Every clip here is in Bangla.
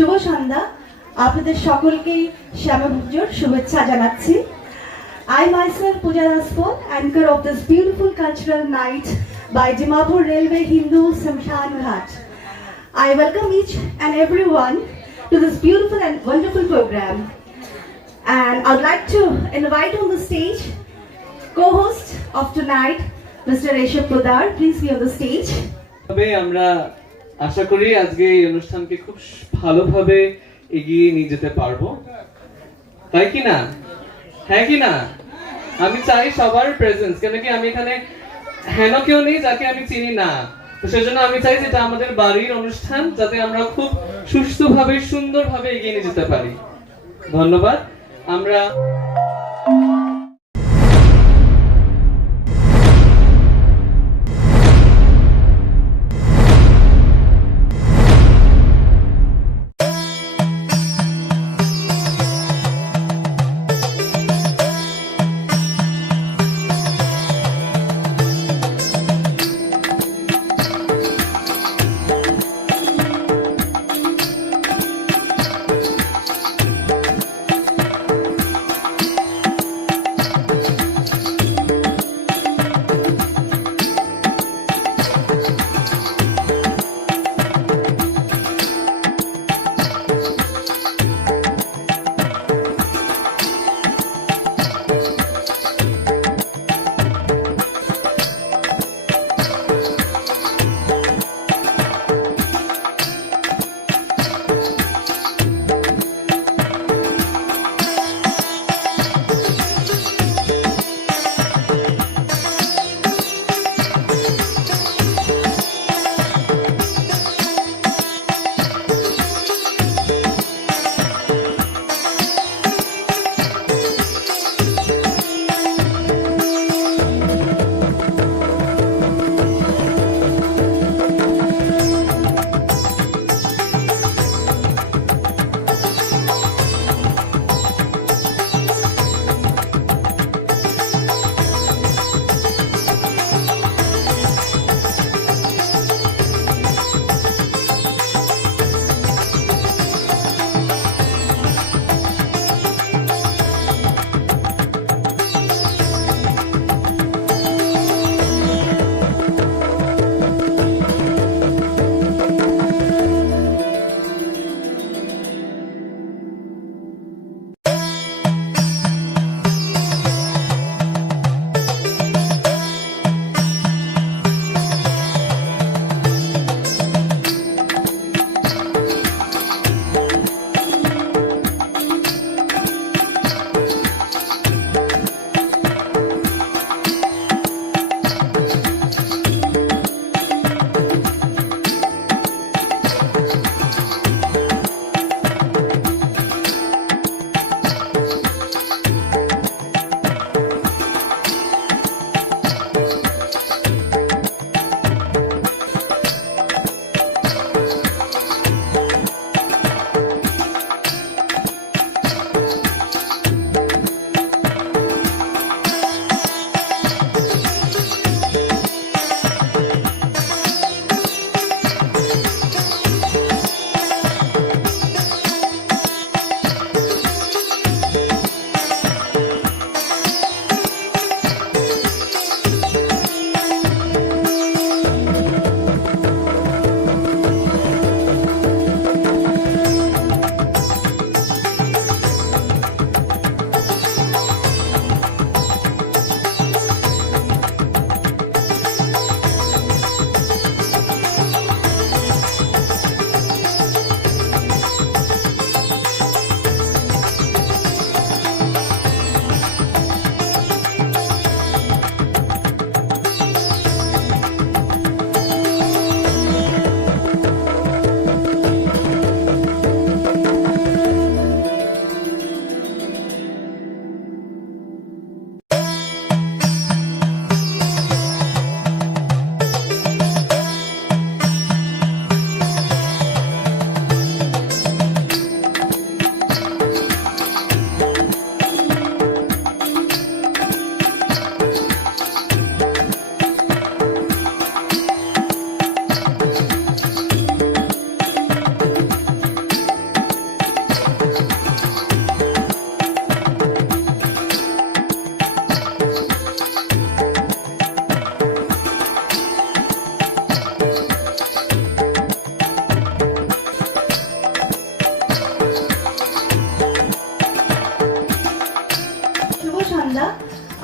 শুভ সন্ধ্যা আপনাদের সকলকেই শ্যামাপুজোর শুভেচ্ছা জানাচ্ছি। I myself Pooja Rasfon, anchor of this beautiful cultural night by Dimapur Railway Hindu Samshan Ghat. I welcome each and everyone to this beautiful and wonderful program. And I'd like to invite on the stage co-host of tonight, Mr. Rishabh Podar. Please be on the stage. আমরা আশা করি আজকে এই অনুষ্ঠানকে খুব ভালোভাবে এগিয়ে নিয়ে যেতে পারবো, তাই কি না? হ্যাঁ কি না? আমি চাই সবার প্রেজেন্স, কেন কি আমি এখানে হেন কেউ নেই যাকে আমি চিনি না। তো সেজন্য আমি চাই যেটা আমাদের বাড়ির অনুষ্ঠান, যাতে আমরা খুব সুস্থভাবে সুন্দরভাবে এগিয়ে নিয়ে যেতে পারি। ধন্যবাদ। আমরা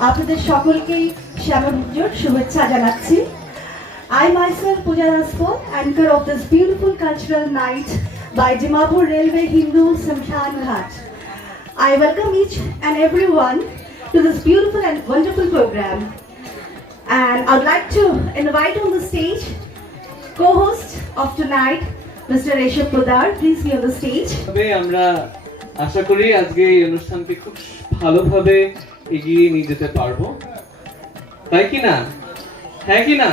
আপনাদের সকলকেই শ্যামপুজোর শুভেচ্ছা জানাচ্ছি। I myself, Pooja Raspo, anchor of this beautiful cultural night by Dimapur Railway Hindu Samshan Ghat. I welcome each and everyone to this beautiful and wonderful program. And I'd like to invite on the stage co-host of tonight, Mr. Rishabh Podar. Please be on the stage. তবে আমরা আশা করি আজকে এই অনুষ্ঠানকে খুব ভালোভাবে এগিয়ে নিয়ে যেতে পারবো, তাই কি না? হ্যাঁ কি না?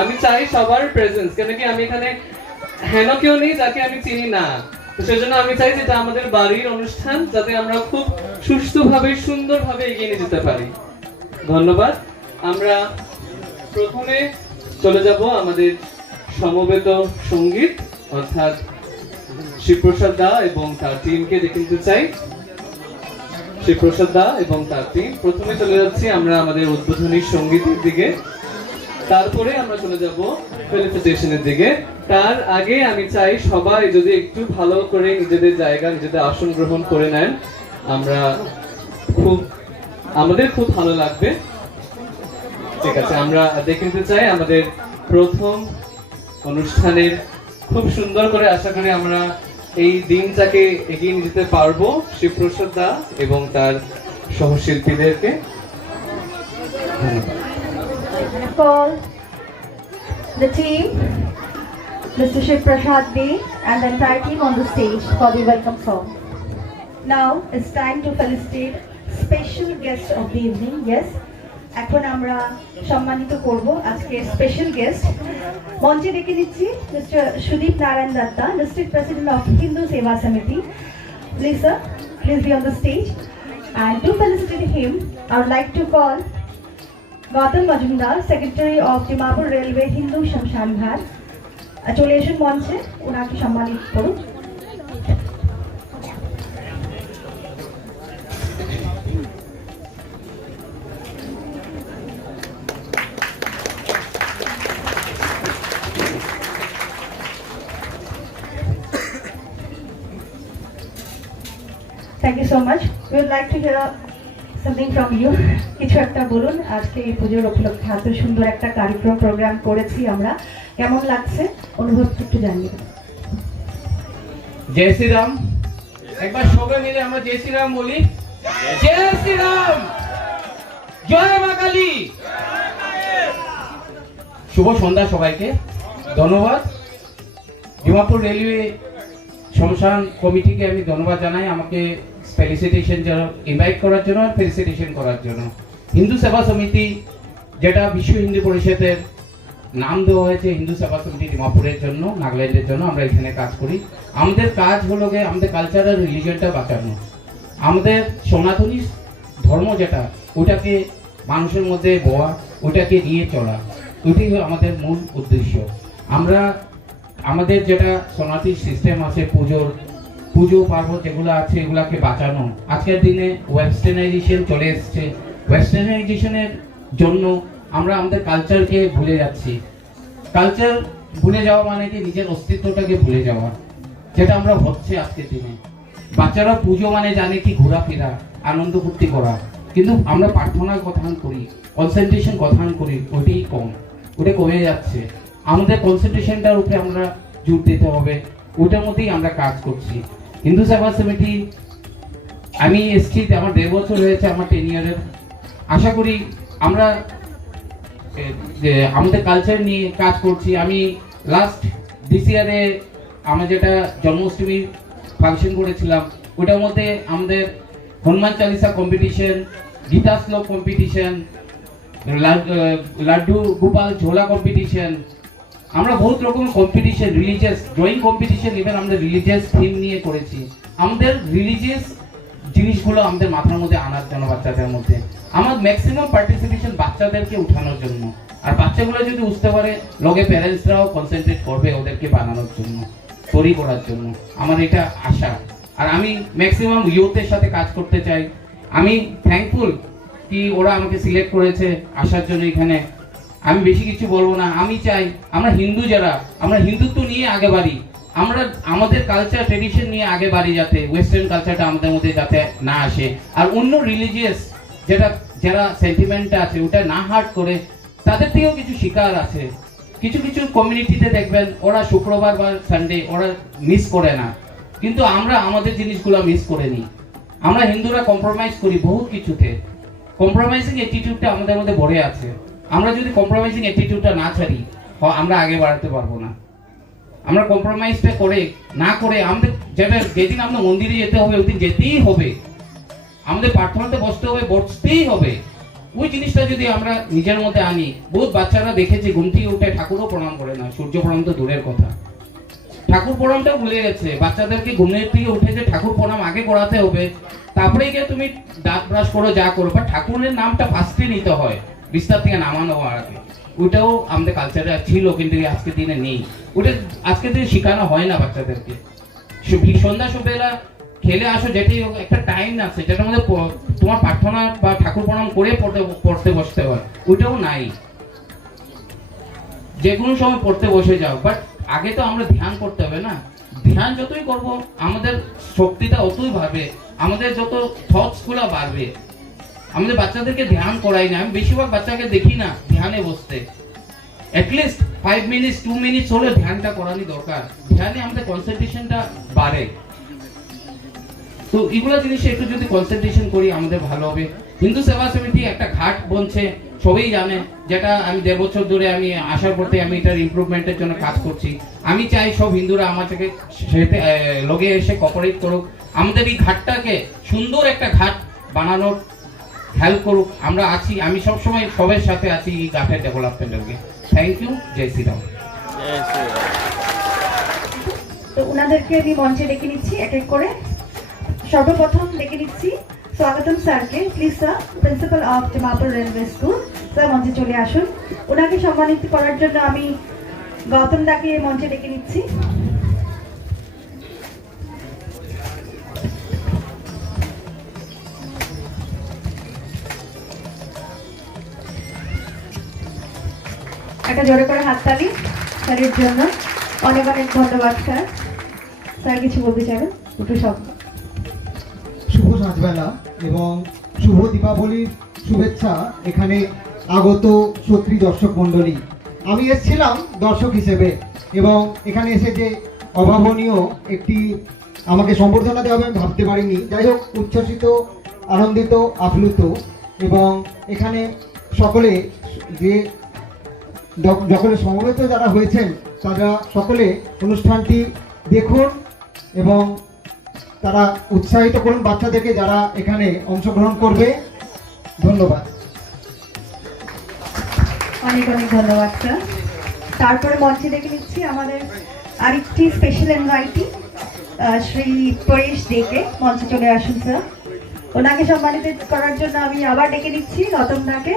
আমি চাই সবার প্রেজেন্স, কেন কি আমি এখানে হেন কেউ নেই যাকে আমি চিনি না। তো সেজন্য আমি চাই যেটা আমাদের বাড়ির অনুষ্ঠান, যাতে আমরা খুব সুস্থভাবে সুন্দরভাবে এগিয়ে নিয়ে যেতে পারি। ধন্যবাদ। আমরা প্রথমে চলে যাব আমাদের সমবেত সঙ্গীত অর্থাৎ শিবপ্রসাদ দা এবং তার টিমকে দেখে নিতে চাই। শিবপ্রসাদ দা এবং তার টিম, প্রথমে চলে যাচ্ছি আমরা আমাদের উদ্বোধনী সঙ্গীতের দিকে, তারপরে আমরা চলে যাব ফেলিসিটেশনের দিকে। তার আগে আমি চাই সবাই যদি একটু ভালো করে নিজেদের জায়গা নিজেদের আসন গ্রহণ করে নেন, আমাদের খুব ভালো লাগবে। ঠিক আছে, আমরা দেখে নিতে চাই আমাদের প্রথম অনুষ্ঠানের খুব সুন্দর করে। আশা করি আমরা এই দিনটাকে এগিয়ে নিয়ে যেতে পারবো শিবপ্রসাদ দা এবং তার সহশিল্পীদেরকে। Call the team, Mr. Shiv Prasad Dey and the entire team on the stage for the welcome song. Now it's time to felicitate special guest of the evening. Yes, এখন আমরা সম্মানিত করব আজকে স্পেশাল গেস্ট। মঞ্চে ডেকে নিচ্ছি mister Sudip Narayan Datta, district president of Hindu Seva Samiti. Please sir, please be on the stage. And to felicitate him, I would like to call Gautam Majumdar, Secretary of Dimapur Railway Hindu Samshan Ghat. চলে এসুন মঞ্চে, ওনাকে সম্মানিত করুন। Thank you so much. We would like to hear something from you. কিছু একটা বলুন, আজকে এই পুজোর উপলক্ষে এত সুন্দর একটা কার্যক্রম প্রোগ্রাম করেছি আমরা, কেমন লাগছে অনুভব একটু জানিয়ে দিন। জয় শ্রীরাম। একবার সবাই মিলে আমরা জয় শ্রীরাম বলি। জয় শ্রীরাম, জয় মা কালী। শুভ সন্ধ্যা সবাইকে, ধন্যবাদ। ডিমাপুর রেলওয়ে শ্মশান কমিটিকে আমি ধন্যবাদ জানাই আমাকে ফেলিসিটেশন ইনভাইট করার জন্য, ফেলিসিটেশন করার জন্য। হিন্দু সেবা সমিতি, যেটা বিশ্ব হিন্দু পরিষদের নাম দেওয়া হয়েছে হিন্দু সেবা সমিতি ডিমাপুরের জন্য, নাগাল্যান্ডের জন্য আমরা এখানে কাজ করি। আমাদের কাজ হলো গিয়ে আমাদের কালচার আর রিলিজিয়নটা বাঁচানো, আমাদের সনাতনী ধর্ম যেটা ওটাকে মানুষের মধ্যে বোয়া, ওটাকে নিয়ে চলা, ওইটাই আমাদের মূল উদ্দেশ্য। আমরা আমাদের যেটা সনাতনী সিস্টেম আছে, পুজো পার্বণ যেগুলো আছে এগুলাকে বাঁচানো। আজকের দিনে ওয়েস্টার্নাইজেশন চলে এসছে, ওয়েস্টার্নাইজেশনের জন্য আমরা আমাদের কালচারকে ভুলে যাচ্ছি। কালচার ভুলে যাওয়া মানে কি নিজের অস্তিত্বটাকে ভুলে যাওয়া, যেটা আমরা হচ্ছে আজকের দিনে। বাচ্চারা পুজো মানে জানে কি ঘোরাফেরা, আনন্দ ফুর্তি করা, কিন্তু আমরা প্রার্থনার কথা করি, কনসেন্ট্রেশন কথা করি, ওটাই কম, ওটা কমে যাচ্ছে। আমাদের কনসেন্ট্রেশনটার উপরে আমরা জোর দিতে হবে, ওটার মধ্যেই আমরা কাজ করছি। হিন্দু সেবা সমিতি আমি এসছি, আমার 1.5 বছর হয়েছে আমার 10 ইয়ারের। আশা করি আমরা আমাদের কালচার নিয়ে কাজ করছি। আমি দিস ইয়ারে আমরা যেটা জন্মাষ্টমী ফাংশন করেছিলাম, ওটার মধ্যে আমাদের হনুমান চালিসা কম্পিটিশন, গীতা শ্লোক কম্পিটিশন, লাড্ডু গোপাল ঝোলা কম্পিটিশন, আমরা বহুত রকম competition, religious drawing competition, even আমাদের রিলিজিয়াস থিম নিয়ে করেছি। আমাদের রিলিজিয়াস জিনিসগুলো আমাদের মাথার মধ্যে আনার জন্য, বাচ্চাদের মধ্যে আমার ম্যাক্সিমাম পার্টিসিপেশন বাচ্চাদেরকে উঠানোর জন্য। আর বাচ্চাগুলো যদি বুঝতে পারে, লগে প্যারেন্টসরাও কনসেন্ট্রেট করবে ওদেরকে বানানোর জন্য, তৈরি করার জন্য। আমার এটা আশা। আর আমি ম্যাক্সিমাম ইউথের সাথে কাজ করতে চাই। আমি থ্যাঙ্কফুল কি ওরা আমাকে সিলেক্ট করেছে আসার জন্য এখানে। আমি বেশি কিছু বলবো না। আমি চাই আমরা হিন্দু যারা, আমরা হিন্দুত্ব নিয়ে আগে বাড়ি, আমরা আমাদের কালচার ট্রেডিশন নিয়ে আগে বাড়ি, যাতে ওয়েস্টার্ন কালচারটা আমাদের মধ্যে যাতে না আসে। আর অন্য রিলিজিয়াস যেটা যারা সেন্টিমেন্ট আছে ওটা না হার্ট করে তাদের থেকেও কিছু শিকার আছে। কিছু কিছু কমিউনিটিতে দেখবেন ওরা শুক্রবার বা সানডে ওরা মিস করে না, কিন্তু আমরা আমাদের জিনিসগুলো মিস করে নিই। আমরা হিন্দুরা কম্প্রোমাইজ করি বহুত কিছুতে, কম্প্রোমাইজিং অ্যাটিটিউডটা আমাদের মধ্যে ভরে আছে। আমরা যদি কম্প্রোমাইজিং অ্যাটিটিউডটা না ছাড়ি আমরা আগে বাড়াতে পারবো না। আমরা কম্প্রোমাইজটা করে না করে আমাদের যেদিন আমরা মন্দিরে যেতে হবে ওই দিন যেতেই হবে, আমাদের প্রার্থনাতে বসতে হবে, বসতেই হবে। ওই জিনিসটা যদি আমরা নিজের মধ্যে আনি, বহুত বাচ্চারা দেখেছি ঘুম থেকে উঠে ঠাকুরও প্রণাম করে না, সূর্য প্রণাম তো দূরের কথা, ঠাকুর প্রণামটাও ভুলে গেছে। বাচ্চাদেরকে ঘুমের থেকে উঠে যে ঠাকুর প্রণাম আগে করাতে হবে, তারপরে গিয়ে তুমি দাঁত ব্রাশ করো যা করো, বাট ঠাকুরের নামটা ফার্স্টে নিতে হয় বিস্তার থেকে নামানো হওয়ার আগে। ওইটাও আমাদের কালচারে ছিল, কিন্তু আজকের দিনে নেই। ওটা আজকের দিনে শেখানো হয় না বাচ্চাদেরকে। সন্ধ্যা সবেলা খেলে আসো, যেটাই একটা টাইম আছে যেটার মধ্যে তোমার প্রার্থনা বা ঠাকুর প্রণাম করে পড়তে বসতে হয়, ওইটাও নাই। যে কোনো সময় পড়তে বসে যাও, বাট আগে তো আমরা ধ্যান করতে হবে না। ধ্যান যতই করব আমাদের শক্তিটা অতই বাড়বে, আমাদের যত থটস গুলা বাড়বে। আমাদের বাচ্চাদেরকে ধ্যান করাই না, আমি বেশিরভাগ বাচ্চাকে দেখি না ধ্যানে বসতে। অ্যাটলিস্ট 5 মিনিট 2 মিনিট হলে ধ্যানটা করানি দরকার। ধ্যানে আমাদের কনসেন্ট্রেশনটা বাড়ে। তো এগুলো জিনিসে একটু যদি কনসেন্ট্রেশন করি আমাদের ভালো হবে। হিন্দু সেবা সমিতি একটা ঘাট বনছে, সবাই জানে, যেটা আমি 1.5 বছর ধরে আমি আসার পথে আমি এটার ইমপ্রুভমেন্টের জন্য কাজ করছি। আমি চাই সব হিন্দুরা আমার থেকে লগে এসে কোঅপারেট করুক, আমাদের এই ঘাটটাকে সুন্দর একটা ঘাট বানানোর হেল্প করুক। আমরা আছি, আমি সবসময় সবার সাথে আছি এই ঘাটের ডেভেলপমেন্টের জন্য। থ্যাংক ইউ, জয় শ্রীরাম। তো ওনাদেরকে আমি মঞ্চে ডেকে নিচ্ছি এক এক করে। সর্বপ্রথম ডেকে নিচ্ছি স্বাগতম স্যারকে। Please sir, principal of Dimapur railway school, sir মঞ্চে চলে আসুন। ওনাকে সম্মানিত করার জন্য আমি গৌতম দাকে মঞ্চে ডেকে নিচ্ছি। একটা জোরে করে হাততালি স্যারের জন্য। অনেক অনেক ধন্যবাদ স্যার। স্যার কিছু বলতে চাবেন? দুটো শব্দ। শুভ সাঁঝবেলা এবং শুভ দীপাবলির শুভেচ্ছা এখানে আগত সত্রী দর্শক মণ্ডলী। আমি এসেছিলাম দর্শক হিসেবে এবং এখানে এসে যে অভাবনীয় একটি আমাকে সম্বর্ধনা দেওয়া হবে আমি ভাবতে পারিনি। যাই হোক, উচ্ছ্বসিত, আনন্দিত, আপ্লুত। এবং এখানে সকলে যে সকলে সমবেত যারা হয়েছেন তারা সকলে অনুষ্ঠানটি দেখুন এবং তারা উৎসাহিত করুন বাচ্চাদেরকে যারা এখানে অংশগ্রহণ করবে। ধন্যবাদ। অনেক অনেক ধন্যবাদ স্যার। তারপরে মঞ্চে ডেকে নিচ্ছি আমাদের আরেকটি স্পেশাল ইনভাইটি শ্রী পরেশ দেকে। মঞ্চে চলে আসুন স্যার। ওনাকে সম্মানিত করার জন্য আমি আবার ডেকে নিচ্ছি গৌতম দাকে,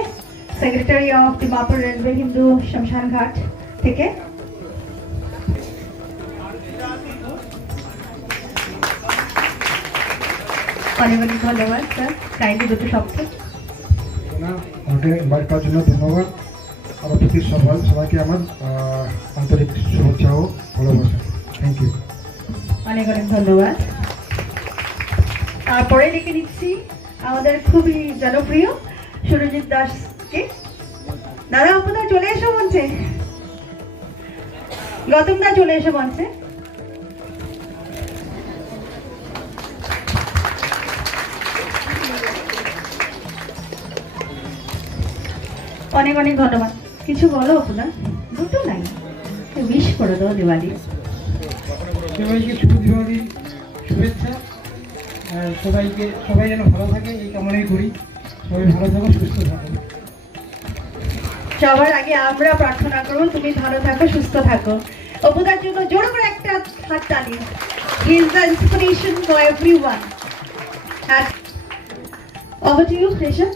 secretary of Dimapur railway Hindu Shamshan Ghat থেকে। অনেক অনেক ধন্যবাদ স্যার। কাইন্ডলি দুটো শব্দ। আমাকে ইনভাইট করার জন্য ধন্যবাদ। আমার প্রতি সবাইকে আমার আন্তরিক শুভেচ্ছা ও ভালোবাসা। Thank you. অনেক অনেক ধন্যবাদ। তারপরে ডেকে নিচ্ছি আমাদের খুবই জনপ্রিয় সুরজিৎ দাসকে। দাদা আপনারা চলে এসো মঞ্চে। গৌতম দা চলে এসো মঞ্চে। অনেক অনেক ধন্যবাদ। কিছু বলো আপনার? দুটো নাই, উইশ করে দাও দিওয়ালি। সবাইকে শুভ দীপাবলির শুভেচ্ছা। সবাই যেন ভালো থাকে এই কামনাই করি। সবাই ভালো থাকো, সুস্থ থাকো। সবার আগে আমরা প্রার্থনা করবো তুমি ভালো থাকো, সুস্থ থাকো। অপুদার জন্য জোর করে একটা হাত তালি। He is the inspiration for everyone. Over to you, Resham.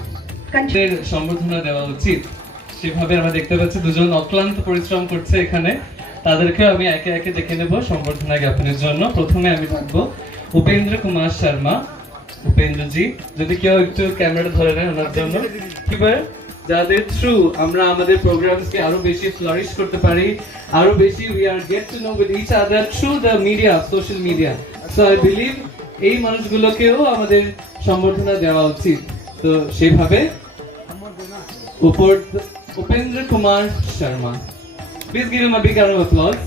Continue. সম্বর্ধনা দেওয়া উচিত, সেভাবে আমরা দেখতে পাচ্ছি দুজন অক্লান্ত পরিশ্রম করছে এখানে। তাদেরকে আমি একে একে দেখে নেব সম্বর্ধনা জ্ঞাপনের জন্য। প্রথমে আমি থাকবো উপেন্দ্র কুমার শর্মা। উপেন্দ্রজি, যদি কেউ একটু ক্যামেরাটা ধরে নেয় ওনার জন্য। কিভাবে যাদের থ্রু আমরা আমাদের প্রোগ্রামসকে আরো বেশি ফ্লারিশ করতে পারি, আরো বেশি we are get to know with each other through the media, social media. So I believe এই মানুষগুলোকেও আমাদের সম্বর্ধনা দেওয়া উচিত। তো সেইভাবে Upendra Kumar Sharma. Please give him a big round of applause.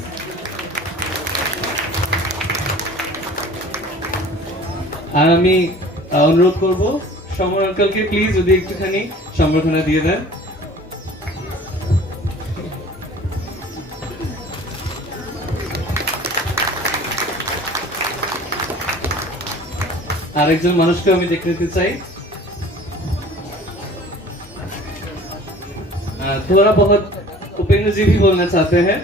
আর আমি অনুরোধ করব সমর আঙ্কেলকে প্লিজ যদি একটুখানি সম্বর্ধনা দিয়ে দেন। আরেকজন মানুষকে আমি দেখে নিতে চাই। थोड़ा बहुत उपेंद्र जी भी बोलना चाहते हैं।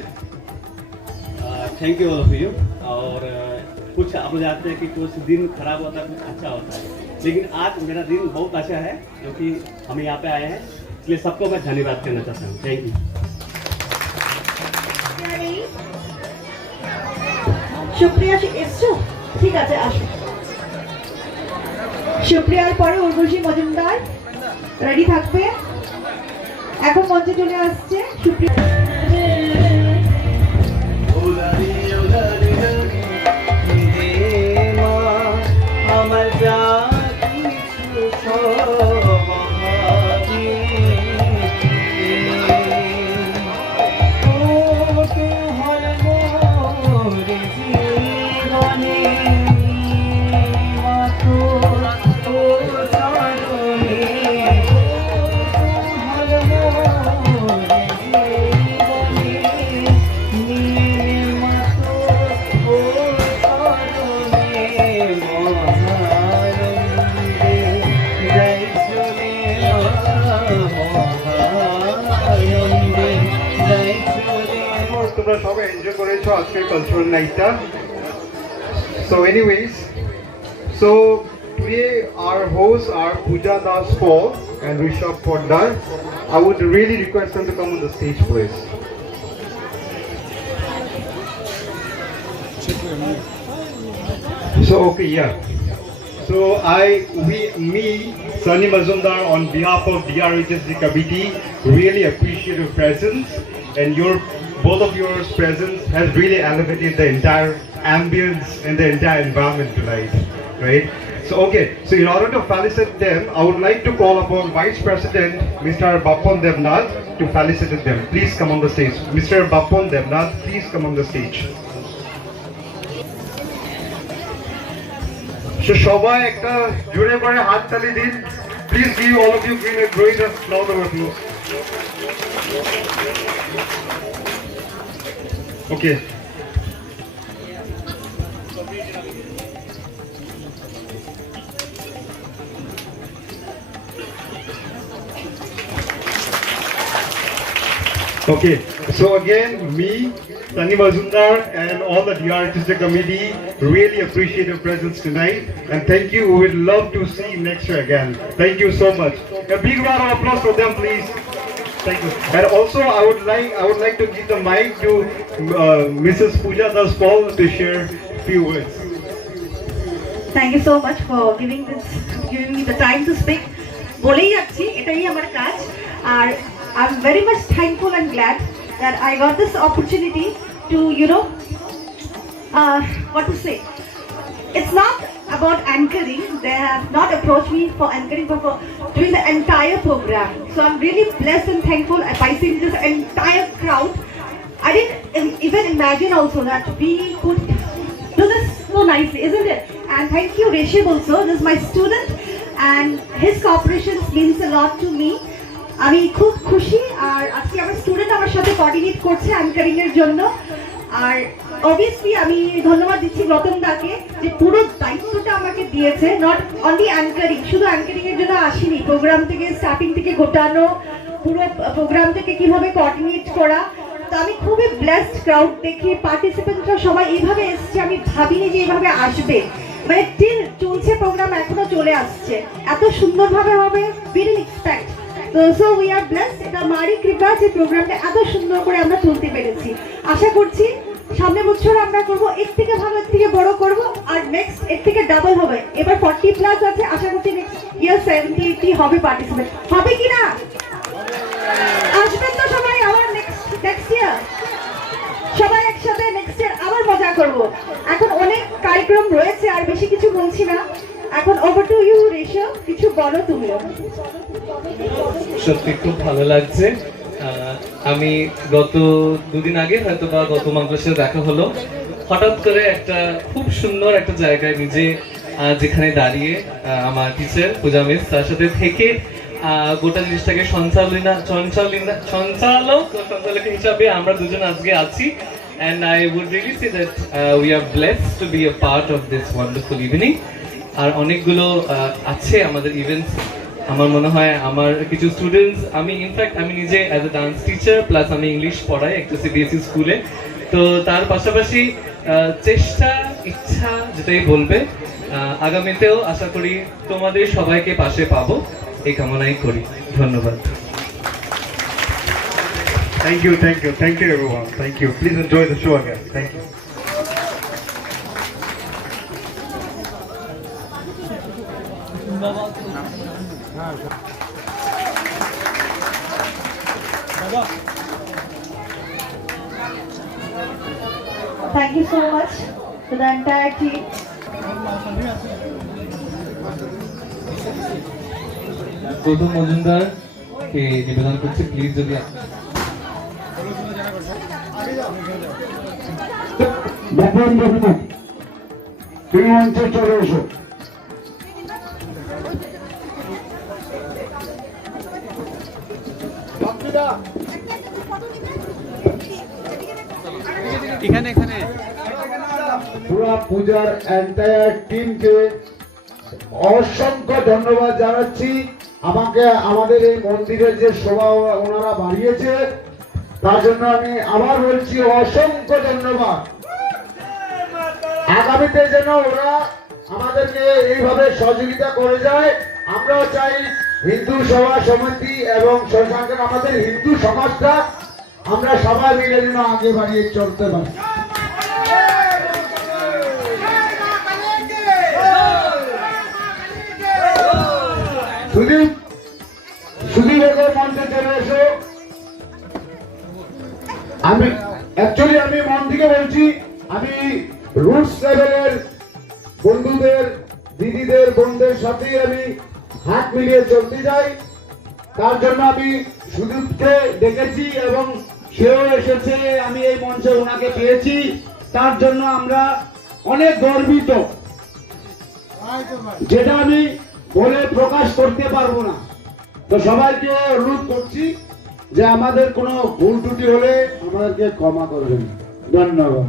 Thank you all of you. और कुछ आप लोग जानते हैं कि कुछ दिन खराब होता है, कुछ अच्छा होता है, लेकिन आज मेरा दिन बहुत अच्छा है क्योंकि हम यहाँ पे आए हैं, इसलिए सबको मैं धन्यवाद करना चाहता हूँ। Thank you. সুপ্রিয়া এসছো? ঠিক আছে, আসো। সুপ্রিয়ার পরে উর্বশী মজুমদার রেডি থাকবে। এখন মঞ্চে চলে আসছে সুপ্রিয়া। তোমরা সবাই এনজয় করেছো আজকের cultural নাইটটা। So anyways, so today our hosts are Pooja Das Paul and Rishabh Poddar. I would really request them to come on the stage, please. So okay, yeah. So me, Sunny Mazumdar, on behalf of DRHSG committee, really appreciate your presence, and both of your presence has really elevated the entire ambience and the entire environment tonight, right? So okay, so in order to felicitate them, I would like to call upon Vice President Mr. Bappan Devnath to felicitate them. Please come on the stage. Mr. Bappan Devnath, please come on the stage. So সবাই একটা জোরে করে হাততালি দিন। Please give all of you a great round of applause. Okay. Okay, so again, me, Sunny Mazumdar, and all the DRHSG committee really appreciate your presence tonight, and thank you. We would love to see you next year again. Thank you so much. A big round of applause for them, please. Thank you. And also, I would like to give the mic to Mrs. Pooja Das Paul to share a few words. Thank you so much for giving me the time to speak. বলেই যাচ্ছি, এটাই আমার কাজ। আর I'm very much thankful and glad that I got this opportunity to, what to say. It's not about anchoring. They have not approached me for anchoring, but for doing the entire program. So I'm really blessed and thankful by seeing this entire crowd. I didn't even imagine also that we could do this so nicely, isn't it? And thank you, Rishabh, also. This is my student, and his cooperation means a lot to me. আমি খুব খুশি। আর আজকে আমার স্টুডেন্ট আমার সাথে কোঅর্ডিনেট করছে অ্যাঙ্কারিং এর জন্য। আর অবভিয়াসলি আমি ধন্যবাদ দিচ্ছি রতন দাকে যে পুরো দায়িত্বটা আমাকে দিয়েছে। নট অনলি অ্যাঙ্কারিং, শুধু অ্যাঙ্কারিং এর জন্য আসিনি, প্রোগ্রাম থেকে স্টার্টিং থেকে গোটানো, পুরো প্রোগ্রাম থেকে কিভাবে কোঅর্ডিনেট করা। তো আমি খুবই ব্লেসড, ক্রাউড দেখে পার্টিসিপেন্টরা সবাই এইভাবে এসছে, আমি ভাবিনি যে এইভাবে আসবে। মানে চলছে প্রোগ্রাম, এখনো চলে আসছে, এত সুন্দরভাবে হবে, we didn't expect. So we are blessed. এটা মারি কৃপা যে প্রোগ্রামটা এত সুন্দর করে আমরা তুলতে পেরেছি। আশা করছি সামনের বছর আমরা করব, এর থেকে ভালো, এর থেকে বড় করব, আর নেক্সট এর থেকে ডাবল হবে। এবার 40+ আছে, আশা করছি নেক্সট ইয়ার 70-80 হবে পার্টিসিপেন্ট। হবে কি না? আসবেন তো সবাই আবার নেক্সট ইয়ার? সবাই একসাথে নেক্সট ইয়ার আবার মজা করব। এখন অনেক কার্যক্রম রয়েছে, আর বেশি কিছু বলছি না। এখন ওভার টু ইউ রেশা, কিছু বলো তুমিও। সত্যি খুব ভালো লাগছে। আমি গত দুদিন আগে হয়তো বা গত মাসের সাথে দেখা হলো, হঠাৎ করে একটা খুব সুন্দর একটা জায়গায় নিজে যেখানে দাঁড়িয়ে আমার টিচার পূজা মিস তার সাথে থেকে গোটা জিনিসটাকে সঞ্চালক হিসাবে আমরা দুজন আজকে আছি। And I would really say that we are blessed to be a part of this wonderful evening. আর অনেকগুলো আছে আমাদের ইভেন্টস। আমার মনে হয় আমার কিছু স্টুডেন্টস, আমি ইনফ্যাক্ট আমি নিজে as a dance teacher plus আমি ইংলিশ পড়াই একটা সিবিএসই স্কুলে, তো তার পাশাপাশি চেষ্টা ইচ্ছা যেটাই বলবে, আগামীতেও আশা করি তোমাদের সবাইকে পাশে পাবো এই কামনাই করি। ধন্যবাদ। Thank you everyone. Thank you. Please enjoy the show again. Thank you. Thank you so much to the entire team. Gautam Majumdar কে নিবেদন করছি, প্লিজ যদি তুমি মঞ্চে চলে এসো। পুরা পূজার এন্টায়ার টিমকে অসংখ্য ধন্যবাদ জানাচ্ছি। আমাকে আমাদের এই মন্দিরের যে শোভা ওনারা বাড়িয়েছে তার জন্য আমি আবার বলছি অসংখ্য ধন্যবাদ। আগামীতে যেন ওরা আমাদেরকে এইভাবে সহযোগিতা করে যায়, আমরাও চাই হিন্দু সভা সমিতি এবং শ্মশানঘাট আমাদের হিন্দু সমাজটা আমরা সবাই মিলে যেন আগে বাড়িয়ে চলতে পারি। সুদীপ মঞ্চে চলে এসো। আমি মন থেকে বলছি, আমি রুটস লেভেলের বন্ধুদের, দিদিদের, বোনদের সাথে আমি হাত মিলিয়ে চলতে চাই। তার জন্য আমি সুদীপকে ডেকেছি এবং সেও এসেছে। আমি এই মঞ্চে ওনাকে পেয়েছি, তার জন্য আমরা অনেক গর্বিত, যেটা আমি বলে প্রকাশ করতে পারবো না। তো সবাইকে অনুরোধ করছি যে আমাদের কোনো ভুল ত্রুটি হলে আমাদেরকে ক্ষমা করবেন। ধন্যবাদ।